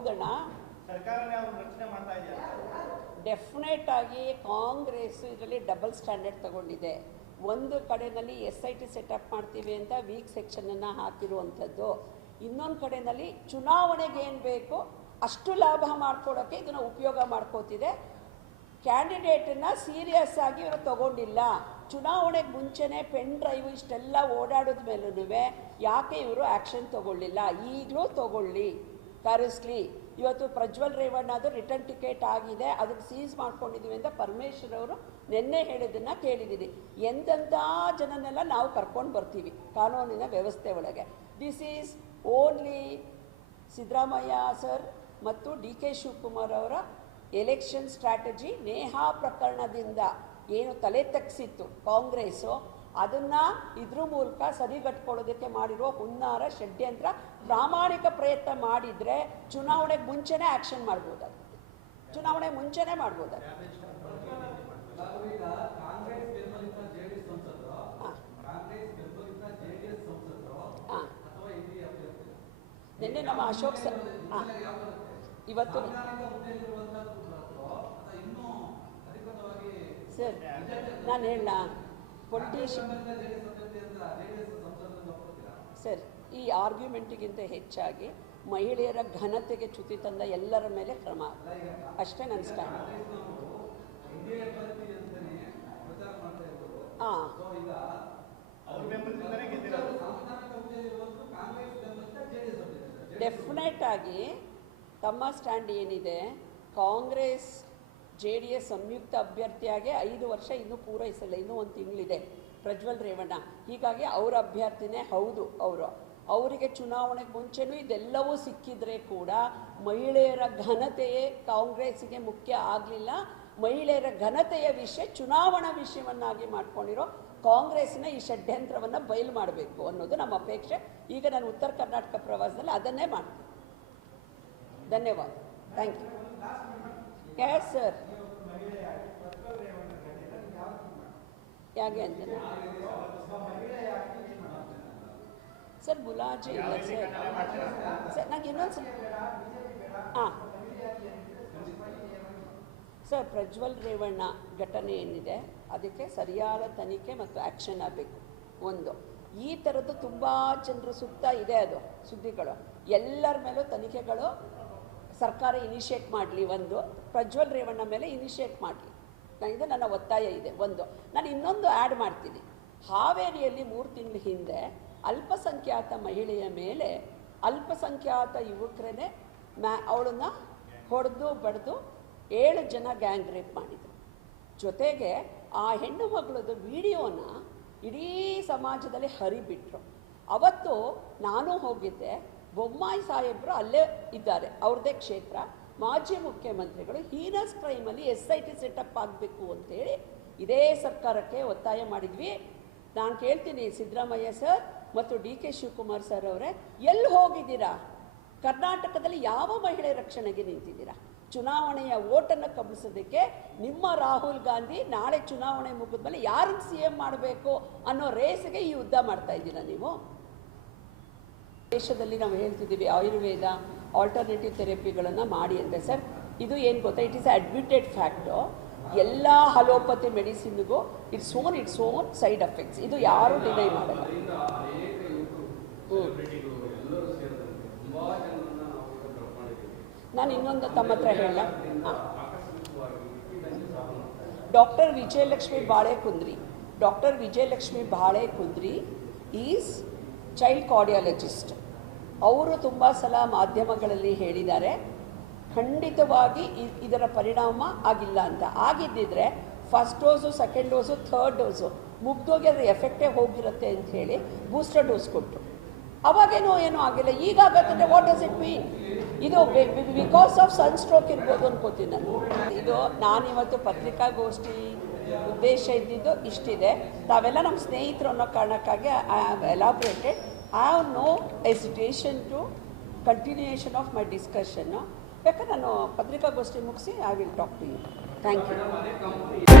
ಹೌದಣ್ಣ ಡೆಫಿನೆಟ್ ಆಗಿ ಕಾಂಗ್ರೆಸ್ ಇದರಲ್ಲಿ ಡಬಲ್ ಸ್ಟ್ಯಾಂಡರ್ಡ್ ತಗೊಂಡಿದೆ. ಒಂದು ಕಡೆಯಲ್ಲಿ ಎಸ್ ಐ ಟಿ ಸೆಟಪ್ ಮಾಡ್ತೀವಿ ಅಂತ ವೀಕ್ ಸೆಕ್ಷನನ್ನು ಹಾಕಿರುವಂಥದ್ದು. ಇನ್ನೊಂದು ಕಡೆಯಲ್ಲಿ ಚುನಾವಣೆಗೆ ಏನು ಬೇಕು ಅಷ್ಟು ಲಾಭ ಮಾಡ್ಕೊಡೋಕ್ಕೆ ಇದನ್ನು ಉಪಯೋಗ ಮಾಡ್ಕೋತಿದೆ. ಕ್ಯಾಂಡಿಡೇಟನ್ನು ಸೀರಿಯಸ್ ಆಗಿ ಇವರು ತಗೊಂಡಿಲ್ಲ. ಚುನಾವಣೆಗೆ ಮುಂಚೆನೇ ಪೆನ್ ಡ್ರೈವ್ ಇಷ್ಟೆಲ್ಲ ಓಡಾಡಿದ ಮೇಲೂ ಯಾಕೆ ಇವರು ಆ್ಯಕ್ಷನ್ ತಗೊಳ್ಳಿಲ್ಲ? ಈಗಲೂ ತಗೊಳ್ಳಿ. ಕರೆಸ್ಲಿ. ಇವತ್ತು ಪ್ರಜ್ವಲ್ ರೇವಣ್ಣ ಅದು ರಿಟರ್ನ್ ಟಿಕೆಟ್ ಆಗಿದೆ. ಅದಕ್ಕೆ ಸೀಸ್ ಮಾಡ್ಕೊಂಡಿದ್ದೀವಿ ಅಂತ ಪರಮೇಶ್ವರ್ ಅವರು ನಿನ್ನೆ ಹೇಳಿದ್ದನ್ನು ಕೇಳಿದ್ದೀವಿ ಎಂತೆಂಥ ಜನನೆಲ್ಲ ನಾವು ಕರ್ಕೊಂಡು ಬರ್ತೀವಿ ಕಾನೂನಿನ ವ್ಯವಸ್ಥೆ ಒಳಗೆ. This is only Siddaramaiah sir ಮತ್ತು ಡಿ ಕೆ ಶಿವಕುಮಾರ್ ಅವರ ಎಲೆಕ್ಷನ್ ಸ್ಟ್ರಾಟಜಿ ನೇಹಾ ಪ್ರಕರಣದಿಂದ ಏನು ತಲೆ ತಗ್ಸಿತ್ತು ಕಾಂಗ್ರೆಸ್ಸು? ಅದನ್ನು ಇದ್ರ ಮೂಲಕ ಸರಿಗಟ್ಕೊಳ್ಳೋದಕ್ಕೆ ಮಾಡಿರೋ ಹುನ್ನಾರ, ಷಡ್ಯಂತ್ರ ಪ್ರಾಮಾಣಿಕ ಪ್ರಯತ್ನ ಮಾಡಿದರೆ ಚುನಾವಣೆಗೆ ಮುಂಚೆನೇ ಆ್ಯಕ್ಷನ್ ಮಾಡ್ಬೋದಾಗಿತ್ತು ಚುನಾವಣೆ ಮುಂಚೆನೇ ಮಾಡ್ಬೋದಾಗಿತ್ತು ನಿನ್ನೆ ನಮ್ಮ ಅಶೋಕ್ ಸರ್, ಹಾಂ. ಇವತ್ತು ಸರ್, ನಾನು ಹೇಳ ಪೊಲಿಟಿಷಿಯನ್ ಸರ್ ಈ ಆರ್ಗ್ಯುಮೆಂಟಿಗಿಂತ ಹೆಚ್ಚಾಗಿ ಮಹಿಳೆಯರ ಘನತೆಗೆ ಚ್ಯುತಿ ತಂದ ಎಲ್ಲರ ಮೇಲೆ ಕ್ರಮ. ಅಷ್ಟೇ ನನ್ನ ಸ್ಟ್ಯಾಂಡ್ ಹಾಂ ಡೆಫಿನೆಟ್ ಆಗಿ ತಮ್ಮ ಸ್ಟ್ಯಾಂಡ್ ಏನಿದೆ? ಕಾಂಗ್ರೆಸ್ ಜೆ ಡಿ ಎಸ್ ಸಂಯುಕ್ತ ಅಭ್ಯರ್ಥಿಯಾಗಿ ಐದು ವರ್ಷ ಇನ್ನೂ ಪೂರೈಸಲ್ಲ ಇನ್ನೂ ಒಂದು ತಿಂಗಳಿದೆ. ಪ್ರಜ್ವಲ್ ರೇವಣ್ಣ. ಹೀಗಾಗಿ ಅವರ ಅಭ್ಯರ್ಥಿನೇ ಹೌದು ಅವರು. ಅವರಿಗೆ ಚುನಾವಣೆಗೆ ಮುಂಚೆನೂ ಇದೆಲ್ಲವೂ ಸಿಕ್ಕಿದ್ರೆ ಕೂಡ ಮಹಿಳೆಯರ ಘನತೆಯೇ ಕಾಂಗ್ರೆಸ್ಸಿಗೆ ಮುಖ್ಯ ಆಗಲಿಲ್ಲ. ಮಹಿಳೆಯರ ಘನತೆಯ ವಿಷಯ ಚುನಾವಣಾ ವಿಷಯವನ್ನಾಗಿ ಮಾಡ್ಕೊಂಡಿರೋ ಕಾಂಗ್ರೆಸ್ನ ಈ ಷಡ್ಯಂತ್ರವನ್ನು ಬಯಲು ಮಾಡಬೇಕು ಅನ್ನೋದು ನಮ್ಮ ಅಪೇಕ್ಷೆ. ಈಗ ನಾನು ಉತ್ತರ ಕರ್ನಾಟಕ ಪ್ರವಾಸದಲ್ಲಿ ಅದನ್ನೇ ಮಾಡ್ತೀನಿ. ಧನ್ಯವಾದ. Thank you. ಕ್ಯಾಸ್ ಸರ್ ಯಾಕೆ ಅಂತ ಸರ್ ಮುಲಾಜಿ ಇಲ್ಲ ಸರ್. ಸರ್, ನಂಗೆ ಇನ್ನೊಂದು ಸಲ ಹಾಂ ಸರ್, ಪ್ರಜ್ವಲ್ ರೇವಣ್ಣ ಘಟನೆ ಏನಿದೆ? ಅದಕ್ಕೆ ಸರಿಯಾದ ತನಿಖೆ ಮತ್ತು ಆ್ಯಕ್ಷನ್ ಆಗಬೇಕು. ಒಂದು. ಈ ಥರದ್ದು ತುಂಬ ಜನರ ಸುತ್ತ ಇದೆ ಅದು ಸುದ್ದಿಗಳು. ಎಲ್ಲರ ಮೇಲೂ ತನಿಖೆಗಳು ಸರ್ಕಾರ ಇನಿಷಿಯೇಟ್ ಮಾಡಲಿ ಒಂದು, ಪ್ರಜ್ವಲ್ ರೇವಣ್ಣ ಮೇಲೆ ಇನಿಷಿಯೇಟ್ ಮಾಡಲಿ. ಇದು ನನ್ನ ಒತ್ತಾಯ ಇದೆ, ಒಂದು. ನಾನು ಇನ್ನೊಂದು ಆ್ಯಡ್ ಮಾಡ್ತೀನಿ. ಹಾವೇರಿಯಲ್ಲಿ ಮೂರು ತಿಂಗಳ ಹಿಂದೆ ಅಲ್ಪಸಂಖ್ಯಾತ ಮಹಿಳೆಯ ಮೇಲೆ ಅಲ್ಪಸಂಖ್ಯಾತ ಯುವಕರೇ ಮ್ಯಾ, ಅವಳನ್ನು ಹೊಡೆದು ಬಡ್ದು ಏಳು ಜನ ಗ್ಯಾಂಗ್ ರೇಪ್ ಮಾಡಿದರು. ಜೊತೆಗೆ ಆ ಹೆಣ್ಣು ಮಗಳದ್ದು ವಿಡಿಯೋನ ಇಡೀ ಸಮಾಜದಲ್ಲಿ ಹರಿಬಿಟ್ರು. ಅವತ್ತು ನಾನು ಹೋಗಿದ್ದೆ ಬೊಮ್ಮಾಯಿ ಸಾಹೇಬರು ಅಲ್ಲೇ ಇದ್ದಾರೆ. ಅವ್ರದೇ ಕ್ಷೇತ್ರ. ಮಾಜಿ ಮುಖ್ಯಮಂತ್ರಿಗಳು ಹೀನಸ್ ಕ್ರೈಮಲ್ಲಿ ಎಸ್ ಐ ಟಿ ಸೆಟಪ್ ಆಗಬೇಕು ಅಂತೇಳಿ ಇದೇ ಸರ್ಕಾರಕ್ಕೆ ಒತ್ತಾಯ ಮಾಡಿದ್ವಿ. ನಾನು ಕೇಳ್ತೀನಿ ಸಿದ್ದರಾಮಯ್ಯ ಸರ್ ಮತ್ತು ಡಿ ಕೆ ಶಿವಕುಮಾರ್ ಸರ್ ಅವರೇ ಎಲ್ಲಿ ಹೋಗಿದ್ದೀರಾ? ಕರ್ನಾಟಕದಲ್ಲಿ ಯಾವ ಮಹಿಳೆ ರಕ್ಷಣೆಗೆ ನಿಂತಿದ್ದೀರಾ? ಚುನಾವಣೆಯ ಓಟನ್ನು ಕಬಳಿಸೋದಕ್ಕೆ ನಿಮ್ಮ ರಾಹುಲ್ ಗಾಂಧಿ ನಾಳೆ ಚುನಾವಣೆ ಮುಗಿದ್ಮೇಲೆ ಯಾರನ್ನು ಸಿ ಎಂ ಮಾಡಬೇಕು ಅನ್ನೋ ರೇಸ್ಗೆ ಈ ಯುದ್ಧ ಮಾಡ್ತಾ ಇದ್ದೀರಾ ನೀವು? ದೇಶದಲ್ಲಿ ನಾವು ಹೇಳ್ತಿದ್ದೀವಿ ಆಯುರ್ವೇದ ಆಲ್ಟರ್ನೇಟಿವ್ ಥೆರಪಿಗಳನ್ನು ಮಾಡಿ ಅಂತ ಸರ್. ಇದು ಏನು ಗೊತ್ತಾ? ಇಟ್ ಈಸ್ ಅಡ್ಮಿಟೆಡ್ ಫ್ಯಾಕ್ಟು ಎಲ್ಲ allopathy ಮೆಡಿಸಿನ್ಗೂ it's own it's own side effects ಇದು ಯಾರೂ ಡಿನೈ ಮಾಡಲ್ಲ. ನಾನು ಇನ್ನೊಂದು ತಮ್ಮ ಹತ್ರ ಹೇಳ ಡಾಕ್ಟರ್ ವಿಜಯಲಕ್ಷ್ಮಿ ಬಾಳೆ ಕುಂದ್ರಿ ಡಾಕ್ಟರ್ ವಿಜಯಲಕ್ಷ್ಮಿ ಬಾಳೆ ಕುಂದ್ರಿ ಈಸ್ ಚೈಲ್ಡ್ ಕಾರ್ಡಿಯಾಲಜಿಸ್ಟ್ ಅವರು ತುಂಬ ಸಲ ಮಾಧ್ಯಮಗಳಲ್ಲಿ ಹೇಳಿದ್ದಾರೆ, ಖಂಡಿತವಾಗಿ ಇದರ ಪರಿಣಾಮ ಆಗಿಲ್ಲ ಅಂತ. ಆಗಿದ್ದಿದ್ರೆ first dose second dose third dose ಮುಗ್ದೋಗಿ ಅದರ ಎಫೆಕ್ಟೇ ಹೋಗಿರುತ್ತೆ ಅಂತ ಹೇಳಿ ಬೂಸ್ಟರ್ ಡೋಸ್ ಕೊಟ್ಟರು ಅವಾಗೇನೋ ಏನೂ ಆಗಿಲ್ಲ. ಈಗ ಆಗತ್ತಂದರೆ ವಾಟ್ ಡಸ್ ಇಟ್ ಮೀನ್ ಇದು ಬಿಕಾಸ್ ಆಫ್ ಸನ್ ಸ್ಟ್ರೋಕ್ ಇರ್ಬೋದು ಅನ್ಕೋತೀನಿ ನಾನು. ಇದು ನಾನಿವತ್ತು ಪತ್ರಿಕಾಗೋಷ್ಠಿ ಉದ್ದೇಶ ಇದ್ದಿದ್ದು ಇಷ್ಟಿದೆ. ತಾವೆಲ್ಲ ನಮ್ಮ ಸ್ನೇಹಿತರು ಅನ್ನೋ ಕಾರಣಕ್ಕಾಗಿ elaborated I have no hesitation to continuation of my discussion ಬೇಕಾದ್ರೆ ನಾನು ಪತ್ರಿಕಾಗೋಷ್ಠಿ ಮುಗಿಸಿ I will talk to you thank you